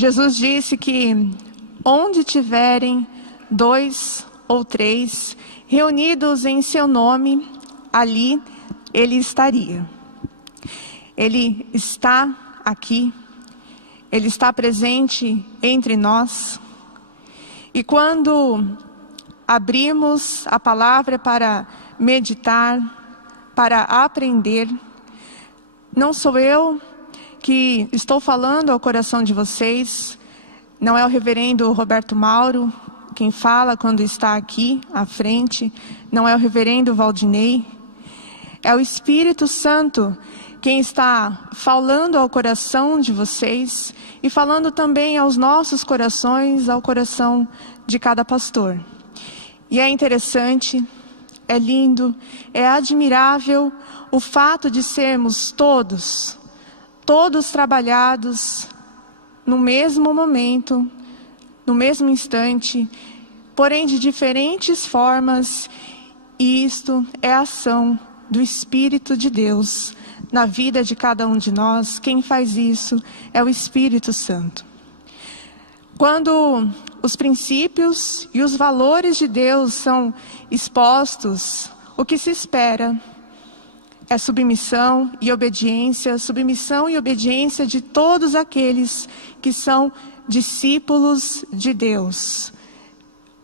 Jesus disse que onde tiverem 2 ou 3 reunidos em seu nome, ali Ele estaria. Ele está aqui, Ele está presente entre nós. E quando abrimos a palavra para meditar, para aprender, não sou eu que estou falando ao coração de vocês, não é o reverendo Roberto Mauro quem fala quando está aqui à frente, não é o reverendo Valdinei, é o Espírito Santo quem está falando ao coração de vocês e falando também aos nossos corações, ao coração de cada pastor. E é interessante, é lindo, é admirável o fato de sermos todos trabalhados no mesmo momento, no mesmo instante, porém de diferentes formas, e isto é a ação do Espírito de Deus na vida de cada um de nós. Quem faz isso é o Espírito Santo. Quando os princípios e os valores de Deus são expostos, o que se espera é submissão e obediência de todos aqueles que são discípulos de Deus.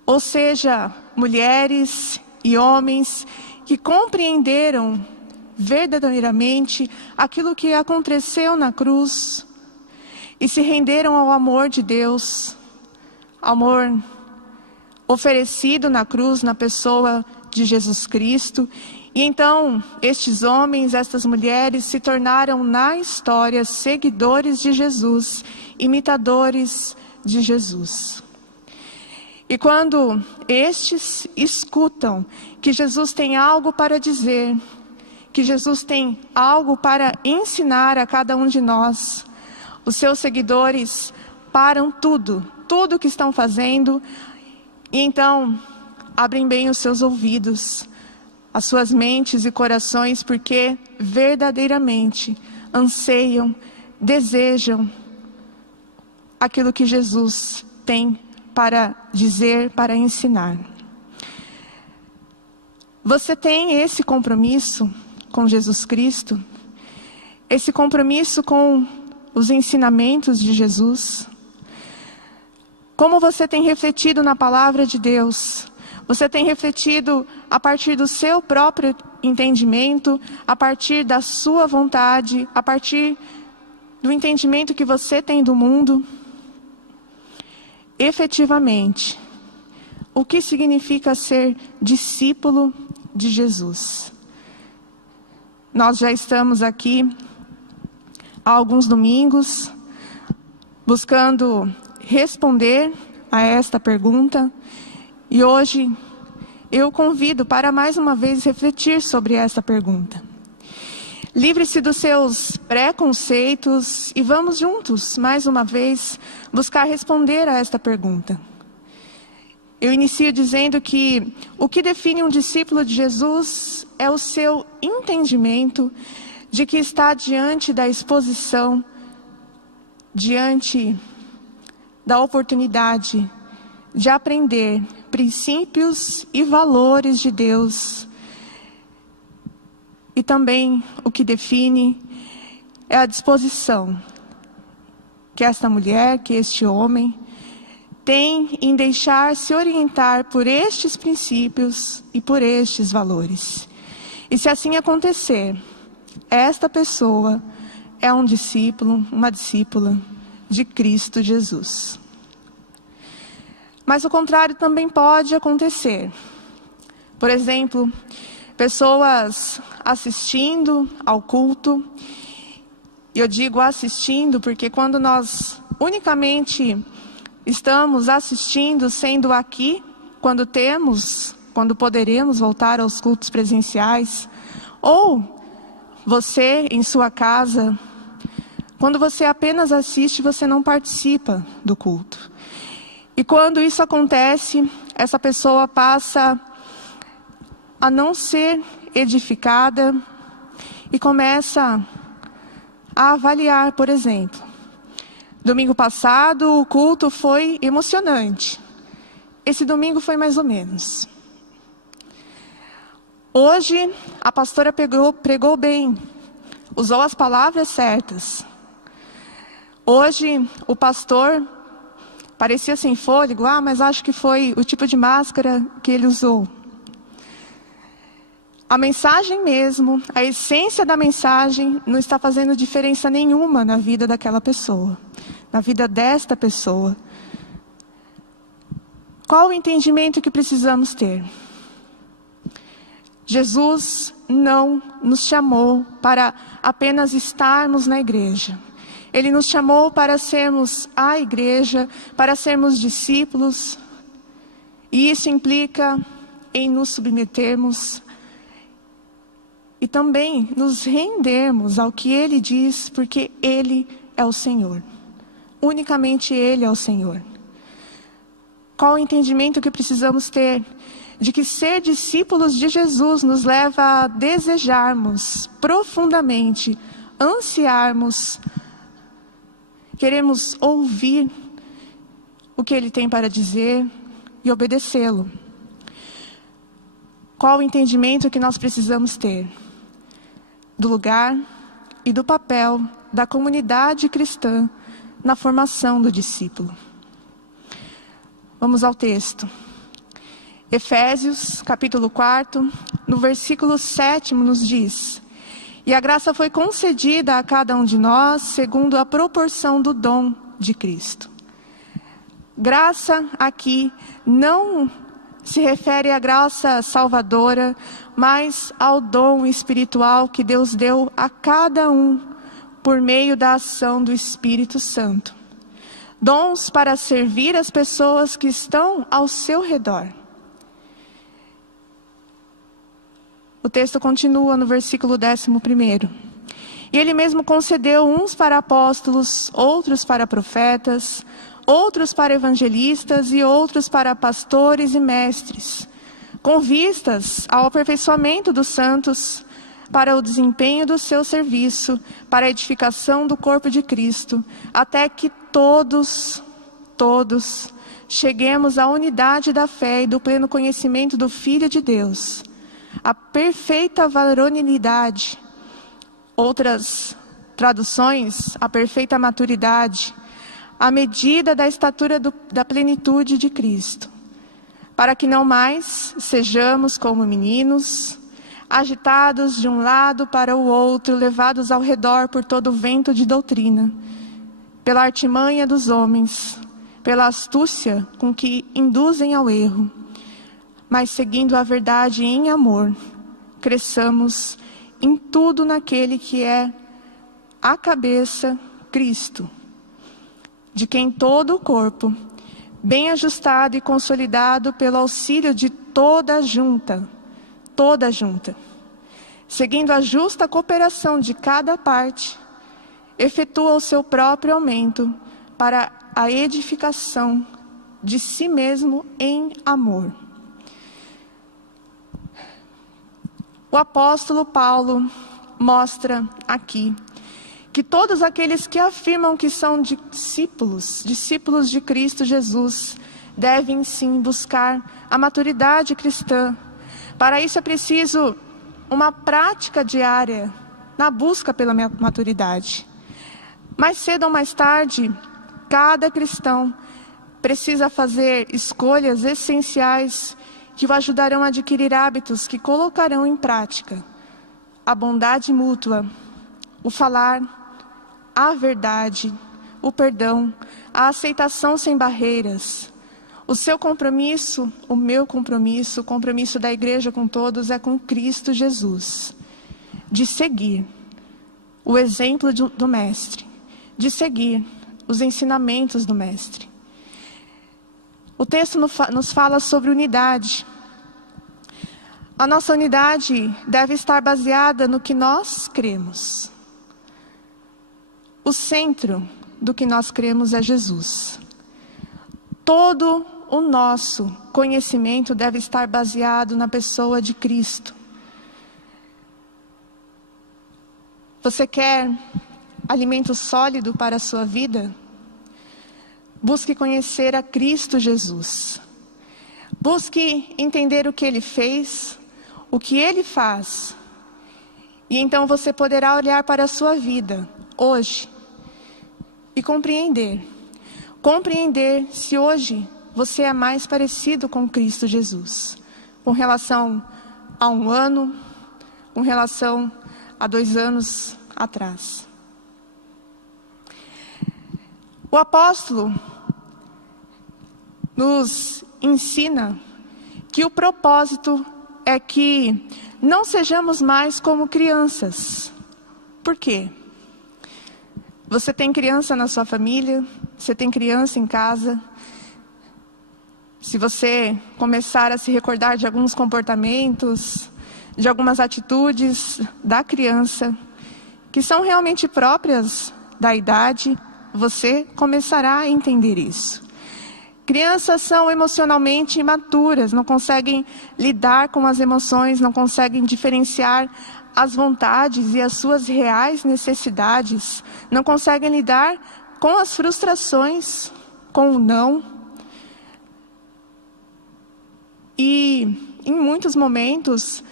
Ou seja, mulheres e homens que compreenderam verdadeiramente aquilo que aconteceu na cruz e se renderam ao amor de Deus, amor oferecido na cruz, na pessoa de Jesus Cristo. E então, estes homens, estas mulheres se tornaram na história seguidores de Jesus, imitadores de Jesus. E quando estes escutam que Jesus tem algo para dizer, que Jesus tem algo para ensinar a cada um de nós, os seus seguidores param tudo o que estão fazendo, e então abrem bem os seus ouvidos, as suas mentes e corações, porque verdadeiramente anseiam, desejam aquilo que Jesus tem para dizer, para ensinar. Você tem esse compromisso com Jesus Cristo? Esse compromisso com os ensinamentos de Jesus? Como você tem refletido na palavra de Deus? Você tem refletido a partir do seu próprio entendimento, a partir da sua vontade, a partir do entendimento que você tem do mundo? Efetivamente, o que significa ser discípulo de Jesus? Nós já estamos aqui há alguns domingos buscando responder a esta pergunta, e hoje eu convido para mais uma vez refletir sobre esta pergunta. Livre-se dos seus preconceitos e vamos juntos, mais uma vez, buscar responder a esta pergunta. Eu inicio dizendo que o que define um discípulo de Jesus é o seu entendimento de que está diante da exposição, diante da oportunidade de aprender princípios e valores de Deus. E também o que define é a disposição que esta mulher, que este homem tem em deixar-se orientar por estes princípios e por estes valores. E se assim acontecer, esta pessoa é um discípulo, uma discípula de Cristo Jesus. Mas o contrário também pode acontecer. Por exemplo, pessoas assistindo ao culto, e eu digo assistindo porque quando nós unicamente estamos assistindo, sendo aqui, quando poderemos voltar aos cultos presenciais, ou você em sua casa, quando você apenas assiste, você não participa do culto. E quando isso acontece, essa pessoa passa a não ser edificada e começa a avaliar, por exemplo, Domingo passado, o culto foi emocionante. Esse domingo foi mais ou menos. Hoje, a pastora pregou bem, usou as palavras certas. Hoje, o pastor parecia sem fôlego, mas acho que foi o tipo de máscara que ele usou. A mensagem mesmo, a essência da mensagem não está fazendo diferença nenhuma na vida daquela pessoa, na vida desta pessoa. Qual o entendimento que precisamos ter? Jesus não nos chamou para apenas estarmos na igreja. Ele nos chamou para sermos a igreja, para sermos discípulos. E isso implica em nos submetermos e também nos rendermos ao que Ele diz, porque Ele é o Senhor. Unicamente Ele é o Senhor. Qual o entendimento que precisamos ter de que ser discípulos de Jesus nos leva a desejarmos profundamente, ansiarmos, queremos ouvir o que Ele tem para dizer e obedecê-lo. Qual o entendimento que nós precisamos ter do lugar e do papel da comunidade cristã na formação do discípulo? Vamos ao texto. Efésios, capítulo 4, no versículo 7 nos diz: E a graça foi concedida a cada um de nós segundo a proporção do dom de Cristo. Graça aqui não se refere à graça salvadora, mas ao dom espiritual que Deus deu a cada um por meio da ação do Espírito Santo. Dons para servir as pessoas que estão ao seu redor. O texto continua no versículo 11. E Ele mesmo concedeu uns para apóstolos, outros para profetas, outros para evangelistas e outros para pastores e mestres, com vistas ao aperfeiçoamento dos santos, para o desempenho do seu serviço, para a edificação do corpo de Cristo, até que todos cheguemos à unidade da fé e do pleno conhecimento do Filho de Deus, a perfeita varonilidade, outras traduções, a perfeita maturidade, à medida da estatura da plenitude de Cristo, para que não mais sejamos como meninos, agitados de um lado para o outro, levados ao redor por todo o vento de doutrina, pela artimanha dos homens, pela astúcia com que induzem ao erro, mas seguindo a verdade em amor, cresçamos em tudo naquele que é a cabeça, Cristo, de quem todo o corpo, bem ajustado e consolidado pelo auxílio de toda junta, seguindo a justa cooperação de cada parte, efetua o seu próprio aumento para a edificação de si mesmo em amor. O apóstolo Paulo mostra aqui que todos aqueles que afirmam que são discípulos de Cristo Jesus, devem sim buscar a maturidade cristã. Para isso é preciso uma prática diária na busca pela maturidade. Mais cedo ou mais tarde, cada cristão precisa fazer escolhas essenciais que o ajudarão a adquirir hábitos que colocarão em prática a bondade mútua, o falar, a verdade, o perdão, a aceitação sem barreiras. O seu compromisso, o meu compromisso, o compromisso da igreja com todos é com Cristo Jesus. De seguir o exemplo do Mestre, de seguir os ensinamentos do Mestre. O texto nos fala sobre unidade. A nossa unidade deve estar baseada no que nós cremos. O centro do que nós cremos é Jesus. Todo o nosso conhecimento deve estar baseado na pessoa de Cristo. Você quer alimento sólido para a sua vida? busque conhecer a Cristo Jesus. Busque entender o que Ele fez, o que Ele faz. E então você poderá olhar para a sua vida hoje e compreender se hoje você é mais parecido com Cristo Jesus, com relação a 1 ano, com relação a 2 anos atrás. O apóstolo nos ensina que o propósito é que não sejamos mais como crianças. Por quê? Você tem criança na sua família, você tem criança em casa. Se você começar a se recordar de alguns comportamentos, de algumas atitudes da criança, que são realmente próprias da idade, você começará a entender isso. Crianças são emocionalmente imaturas, não conseguem lidar com as emoções, não conseguem diferenciar as vontades e as suas reais necessidades, não conseguem lidar com as frustrações, com o não. E em muitos momentos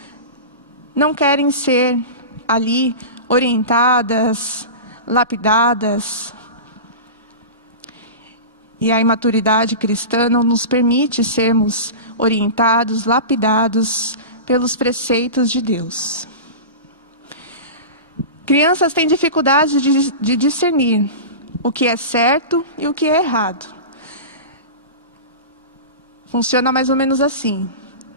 não querem ser ali orientadas, lapidadas. E a imaturidade cristã não nos permite sermos orientados, lapidados pelos preceitos de Deus. Crianças têm dificuldade de discernir o que é certo e o que é errado. Funciona mais ou menos assim.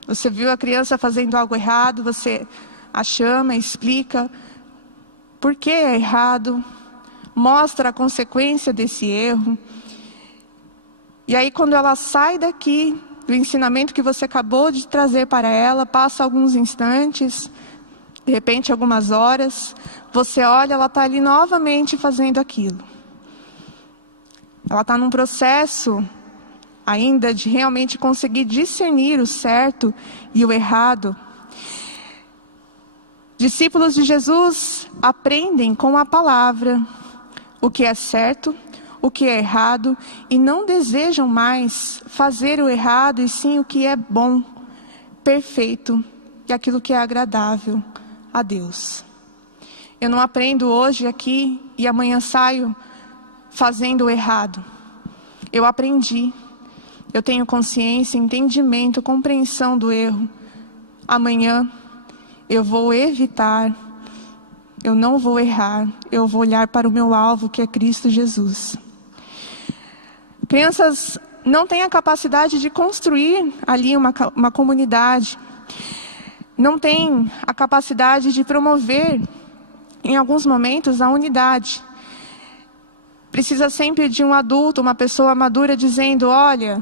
Você viu a criança fazendo algo errado, você a chama, explica por que é errado, mostra a consequência desse erro. E aí, quando ela sai daqui, do ensinamento que você acabou de trazer para ela, passa alguns instantes, de repente algumas horas, você olha, ela está ali novamente fazendo aquilo. Ela está num processo ainda de realmente conseguir discernir o certo e o errado. Discípulos de Jesus aprendem com a palavra o que é certo, o que é errado, e não desejam mais fazer o errado, e sim o que é bom, perfeito, e aquilo que é agradável a Deus. Eu não aprendo hoje aqui e amanhã saio fazendo o errado. Eu aprendi, eu tenho consciência, entendimento, compreensão do erro. Amanhã eu vou evitar, eu não vou errar, eu vou olhar para o meu alvo, que é Cristo Jesus. Crianças não têm a capacidade de construir ali uma comunidade, não têm a capacidade de promover, em alguns momentos, a unidade. Precisa sempre de um adulto, uma pessoa madura, dizendo: olha,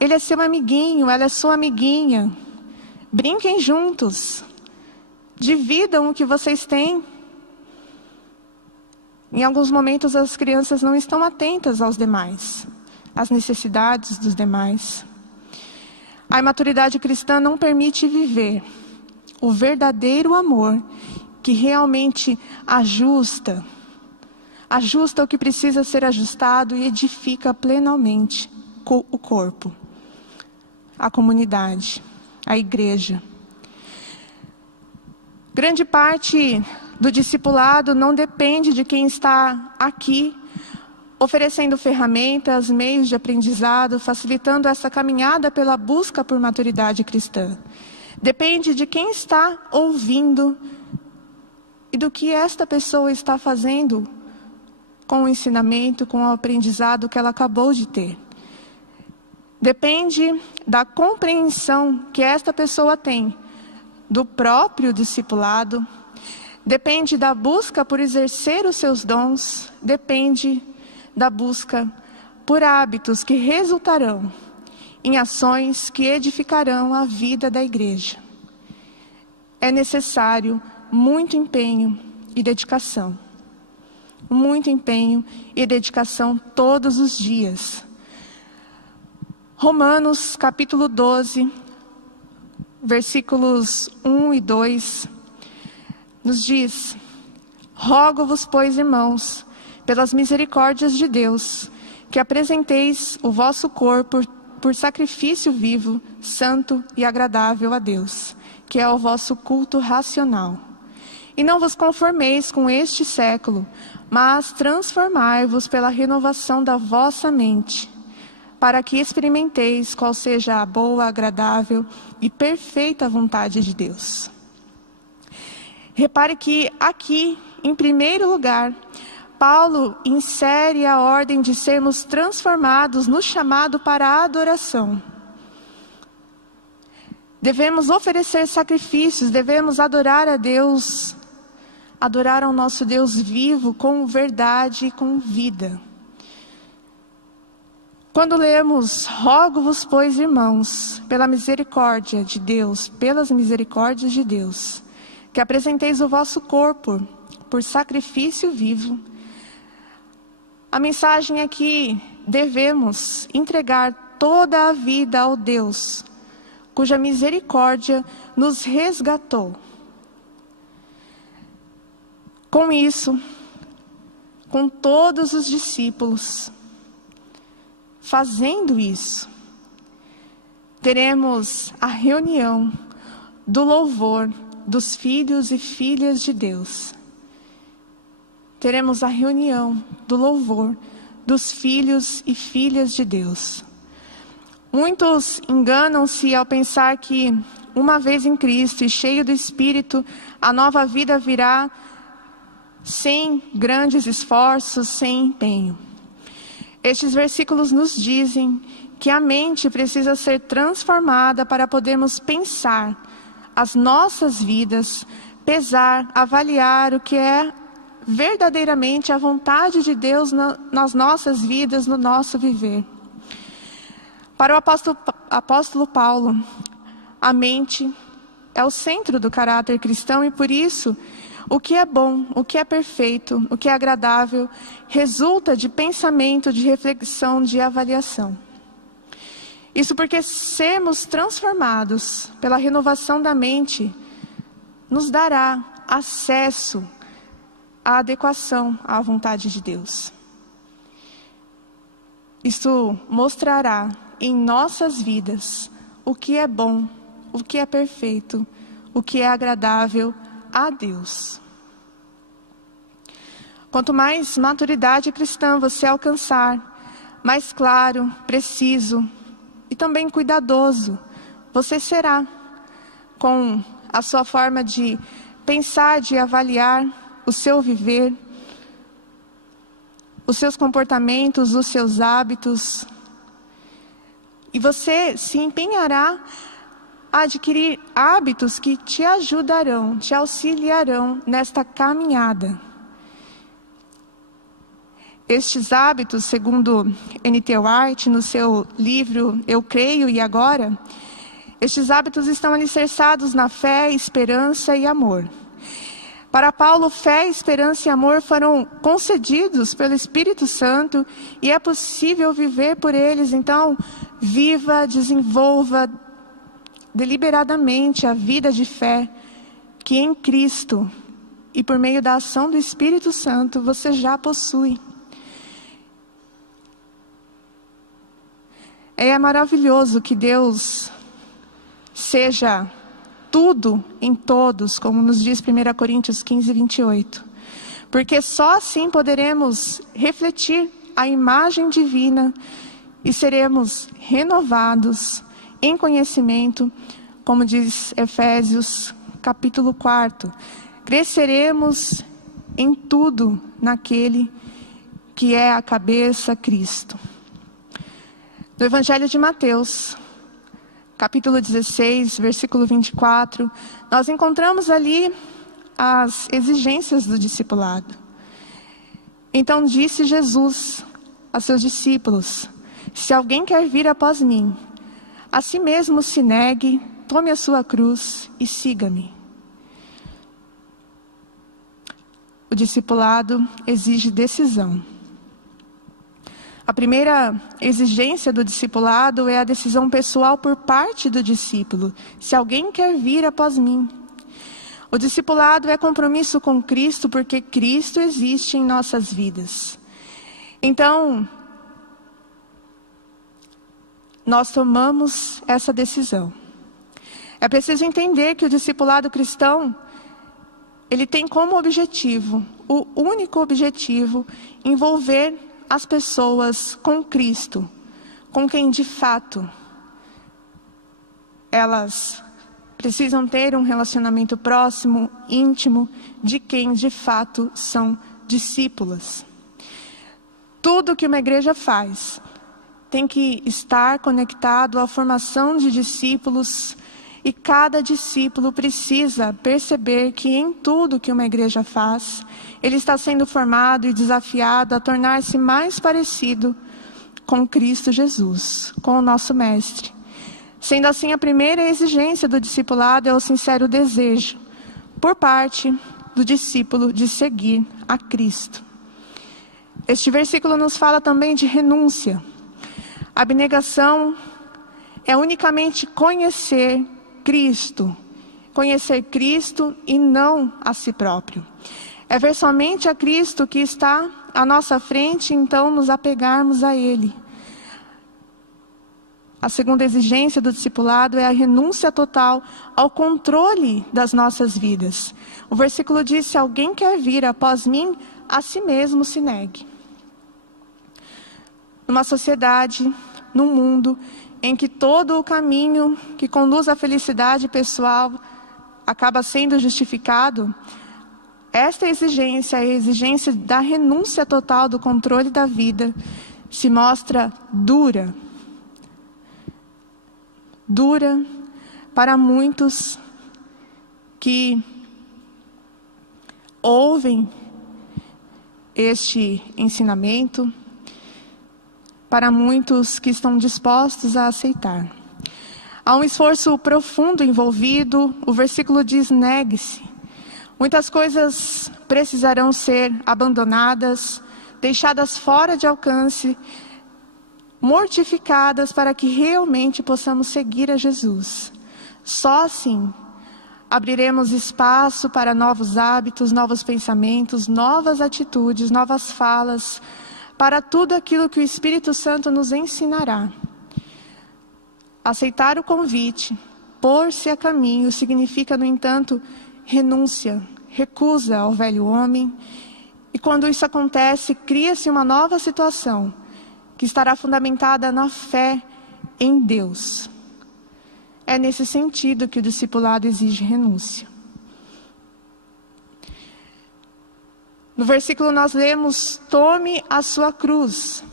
ele é seu amiguinho, ela é sua amiguinha. Brinquem juntos, dividam o que vocês têm. Em alguns momentos as crianças não estão atentas aos demais, às necessidades dos demais. A imaturidade cristã não permite viver o verdadeiro amor que realmente ajusta o que precisa ser ajustado e edifica plenamente o corpo, a comunidade, a igreja. Grande parte do discipulado não depende de quem está aqui, oferecendo ferramentas, meios de aprendizado, facilitando essa caminhada pela busca por maturidade cristã. Depende de quem está ouvindo e do que esta pessoa está fazendo com o ensinamento, com o aprendizado que ela acabou de ter. Depende da compreensão que esta pessoa tem do próprio discipulado, depende da busca por exercer os seus dons, depende da busca por hábitos que resultarão em ações que edificarão a vida da igreja. É necessário muito empenho e dedicação. Muito empenho e dedicação todos os dias. Romanos capítulo 12, versículos 1 e 2, nos diz: rogo-vos, pois, irmãos, pelas misericórdias de Deus, que apresenteis o vosso corpo por sacrifício vivo, santo e agradável a Deus, que é o vosso culto racional. E não vos conformeis com este século, mas transformai-vos pela renovação da vossa mente, para que experimenteis qual seja a boa, agradável e perfeita vontade de Deus. Repare que aqui, em primeiro lugar, Paulo insere a ordem de sermos transformados no chamado para a adoração. Devemos oferecer sacrifícios, devemos adorar a Deus, adorar ao nosso Deus vivo, com verdade e com vida. Quando lemos, rogo-vos, pois, irmãos, pela misericórdia de Deus, pelas misericórdias de Deus, que apresenteis o vosso corpo por sacrifício vivo. A mensagem é que devemos entregar toda a vida ao Deus, cuja misericórdia nos resgatou. Com isso, com todos os discípulos, fazendo isso, teremos a reunião do louvor dos filhos e filhas de Deus. Teremos a reunião do louvor dos filhos e filhas de Deus. Muitos enganam-se ao pensar que, uma vez em Cristo e cheio do Espírito, a nova vida virá sem grandes esforços, sem empenho. Estes versículos nos dizem que a mente precisa ser transformada para podermos pensar as nossas vidas, pesar, avaliar o que é verdadeiramente a vontade de Deus nas nossas vidas, no nosso viver. Para o apóstolo Paulo, a mente é o centro do caráter cristão e por isso, o que é bom, o que é perfeito, o que é agradável, resulta de pensamento, de reflexão, de avaliação. Isso porque sermos transformados pela renovação da mente nos dará acesso à adequação à vontade de Deus. Isso mostrará em nossas vidas o que é bom, o que é perfeito, o que é agradável a Deus. Quanto mais maturidade cristã você alcançar, mais claro, preciso e também cuidadoso você será com a sua forma de pensar, de avaliar o seu viver, os seus comportamentos, os seus hábitos. E você se empenhará a adquirir hábitos que te ajudarão, te auxiliarão nesta caminhada. Estes hábitos, segundo N.T. Wright, no seu livro Eu Creio e Agora, estes hábitos estão alicerçados na fé, esperança e amor. Para Paulo, fé, esperança e amor foram concedidos pelo Espírito Santo e é possível viver por eles. Então, viva, desenvolva deliberadamente a vida de fé que em Cristo e por meio da ação do Espírito Santo você já possui. É maravilhoso que Deus seja tudo em todos, como nos diz 1 Coríntios 15, 28. Porque só assim poderemos refletir a imagem divina e seremos renovados em conhecimento, como diz Efésios capítulo 4. Cresceremos em tudo naquele que é a cabeça, Cristo. No Evangelho de Mateus, capítulo 16, versículo 24, nós encontramos ali as exigências do discipulado. Então disse Jesus a seus discípulos: se alguém quer vir após mim, a si mesmo se negue, tome a sua cruz e siga-me. O discipulado exige decisão. A primeira exigência do discipulado é a decisão pessoal por parte do discípulo. Se alguém quer vir após mim. O discipulado é compromisso com Cristo porque Cristo existe em nossas vidas. Então, nós tomamos essa decisão. É preciso entender que o discipulado cristão, ele tem como objetivo, o único objetivo, envolver as pessoas com Cristo, com quem de fato elas precisam ter um relacionamento próximo, íntimo, de quem de fato são discípulas. Tudo que uma igreja faz tem que estar conectado à formação de discípulos, e cada discípulo precisa perceber que em tudo que uma igreja faz, ele está sendo formado e desafiado a tornar-se mais parecido com Cristo Jesus, com o nosso Mestre. Sendo assim, a primeira exigência do discipulado é o sincero desejo, por parte do discípulo, de seguir a Cristo. Este versículo nos fala também de renúncia. Abnegação é unicamente conhecer Cristo e não a si próprio. É ver somente a Cristo que está à nossa frente, então nos apegarmos a Ele. A segunda exigência do discipulado é a renúncia total ao controle das nossas vidas. O versículo diz: se alguém quer vir após mim, a si mesmo se negue. Numa sociedade, num mundo em que todo o caminho que conduz à felicidade pessoal acaba sendo justificado, esta exigência, a exigência da renúncia total do controle da vida, se mostra dura para muitos que ouvem este ensinamento, para muitos que estão dispostos a aceitar. Há um esforço profundo envolvido. O versículo diz: negue-se. Muitas coisas precisarão ser abandonadas, deixadas fora de alcance, mortificadas para que realmente possamos seguir a Jesus. Só assim abriremos espaço para novos hábitos, novos pensamentos, novas atitudes, novas falas, para tudo aquilo que o Espírito Santo nos ensinará. Aceitar o convite, pôr-se a caminho, significa, no entanto, renúncia, recusa ao velho homem. E quando isso acontece, cria-se uma nova situação, que estará fundamentada na fé em Deus. É nesse sentido que o discipulado exige renúncia. No versículo nós lemos: tome a sua cruz.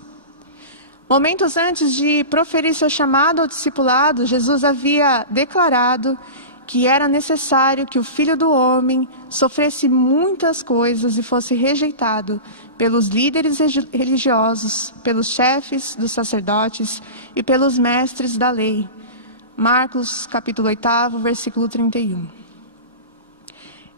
Momentos antes de proferir seu chamado ao discipulado, Jesus havia declarado que era necessário que o Filho do Homem sofresse muitas coisas e fosse rejeitado pelos líderes religiosos, pelos chefes dos sacerdotes e pelos mestres da lei. Marcos, capítulo 8, versículo 31.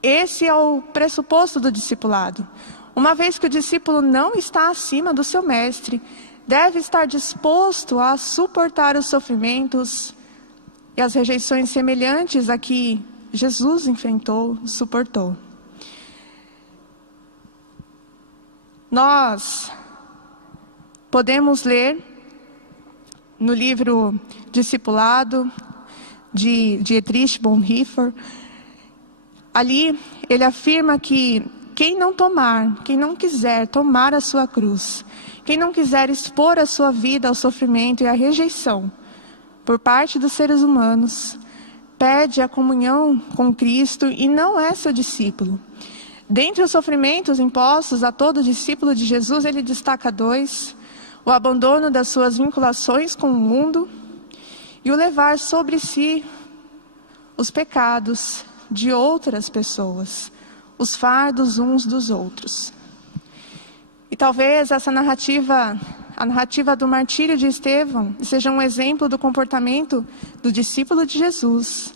Esse é o pressuposto do discipulado. Uma vez que o discípulo não está acima do seu mestre, deve estar disposto a suportar os sofrimentos e as rejeições semelhantes a que Jesus enfrentou, suportou. Nós podemos ler no livro Discipulado, de Dietrich Bonhoeffer. Ali ele afirma que quem não quiser tomar a sua cruz, quem não quiser expor a sua vida ao sofrimento e à rejeição por parte dos seres humanos, perde a comunhão com Cristo e não é seu discípulo. Dentre os sofrimentos impostos a todo discípulo de Jesus, ele destaca 2: o abandono das suas vinculações com o mundo e o levar sobre si os pecados de outras pessoas, os fardos uns dos outros. E talvez essa narrativa, a narrativa do martírio de Estevão, seja um exemplo do comportamento do discípulo de Jesus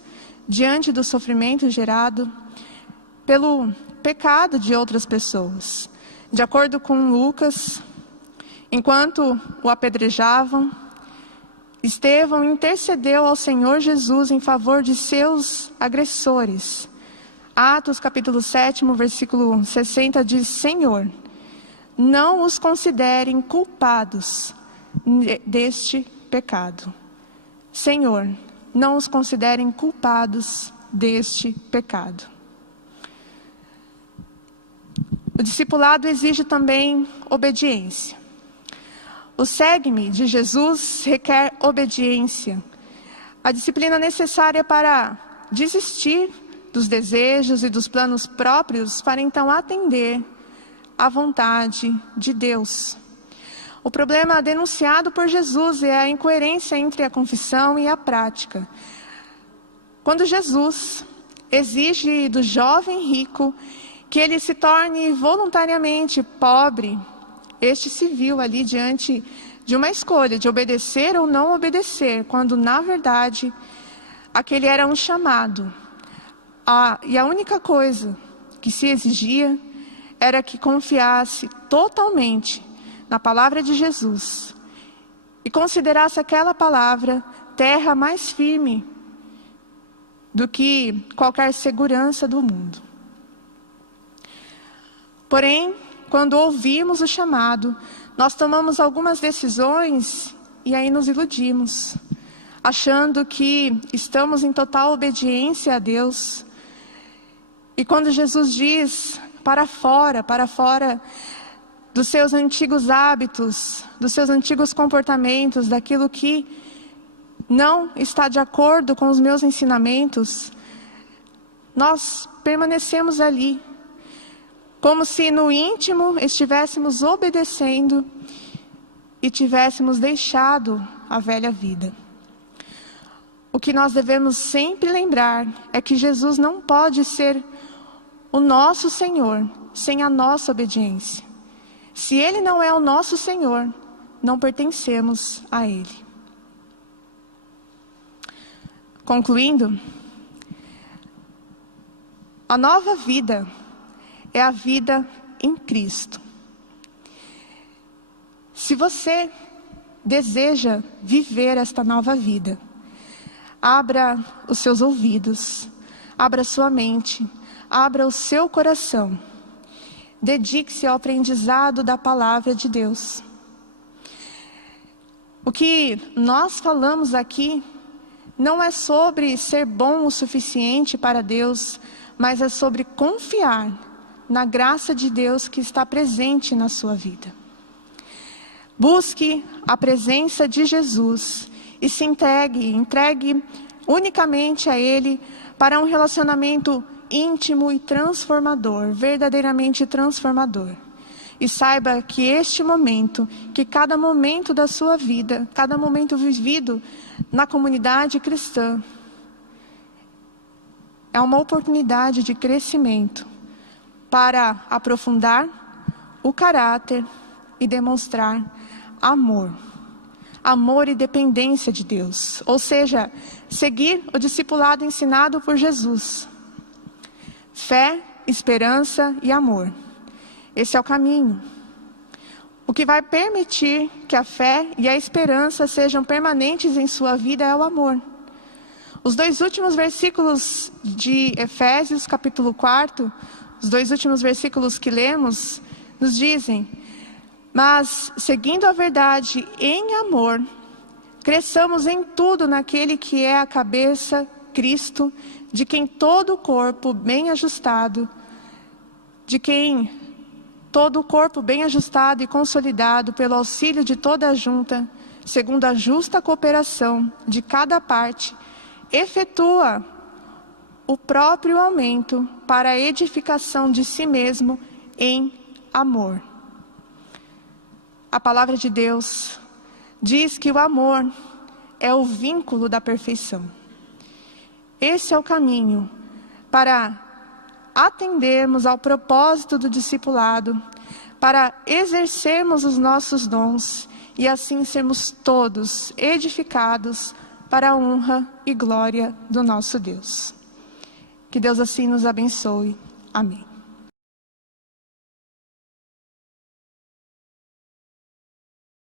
diante do sofrimento gerado pelo pecado de outras pessoas. De acordo com Lucas, enquanto o apedrejavam, Estevão intercedeu ao Senhor Jesus em favor de seus agressores. Atos capítulo 7, versículo 60 diz: Senhor, não os considerem culpados deste pecado. Senhor, não os considerem culpados deste pecado. O discipulado exige também obediência. O segue-me de Jesus requer obediência, a disciplina necessária para desistir dos desejos e dos planos próprios para então atender à vontade de Deus. O problema denunciado por Jesus é a incoerência entre a confissão e a prática. Quando Jesus exige do jovem rico que ele se torne voluntariamente pobre, este se viu ali diante de uma escolha de obedecer ou não obedecer, quando na verdade aquele era um chamado. E a única coisa que se exigia era que confiasse totalmente na palavra de Jesus e considerasse aquela palavra terra mais firme do que qualquer segurança do mundo. Porém, quando ouvimos o chamado, nós tomamos algumas decisões e aí nos iludimos, achando que estamos em total obediência a Deus. E quando Jesus diz para fora dos seus antigos hábitos, dos seus antigos comportamentos, daquilo que não está de acordo com os meus ensinamentos, nós permanecemos ali, como se no íntimo estivéssemos obedecendo e tivéssemos deixado a velha vida. O que nós devemos sempre lembrar é que Jesus não pode ser o nosso Senhor sem a nossa obediência. Se Ele não é o nosso Senhor, não pertencemos a Ele. Concluindo, a nova vida é a vida em Cristo. Se você deseja viver esta nova vida, abra os seus ouvidos, abra sua mente, abra o seu coração. Dedique-se ao aprendizado da palavra de Deus. O que nós falamos aqui não é sobre ser bom o suficiente para Deus, mas é sobre confiar na graça de Deus que está presente na sua vida. Busque a presença de Jesus e se entregue unicamente a Ele para um relacionamento íntimo e transformador, verdadeiramente transformador. E saiba que este momento, que cada momento da sua vida, cada momento vivido na comunidade cristã, é uma oportunidade de crescimento para aprofundar o caráter e demonstrar amor. Amor e dependência de Deus. Ou seja, seguir o discipulado ensinado por Jesus. Fé, esperança e amor. Esse é o caminho. O que vai permitir que a fé e a esperança sejam permanentes em sua vida é o amor. Os dois últimos versículos de Efésios, capítulo 4, os dois últimos versículos que lemos, nos dizem: mas, seguindo a verdade em amor, cresçamos em tudo naquele que é a cabeça, Cristo, de quem todo o corpo bem ajustado, e consolidado pelo auxílio de toda a junta, segundo a justa cooperação de cada parte, efetua o próprio aumento para a edificação de si mesmo em amor. A palavra de Deus diz que o amor é o vínculo da perfeição. Esse é o caminho para atendermos ao propósito do discipulado, para exercermos os nossos dons e assim sermos todos edificados para a honra e glória do nosso Deus. Que Deus assim nos abençoe. Amém.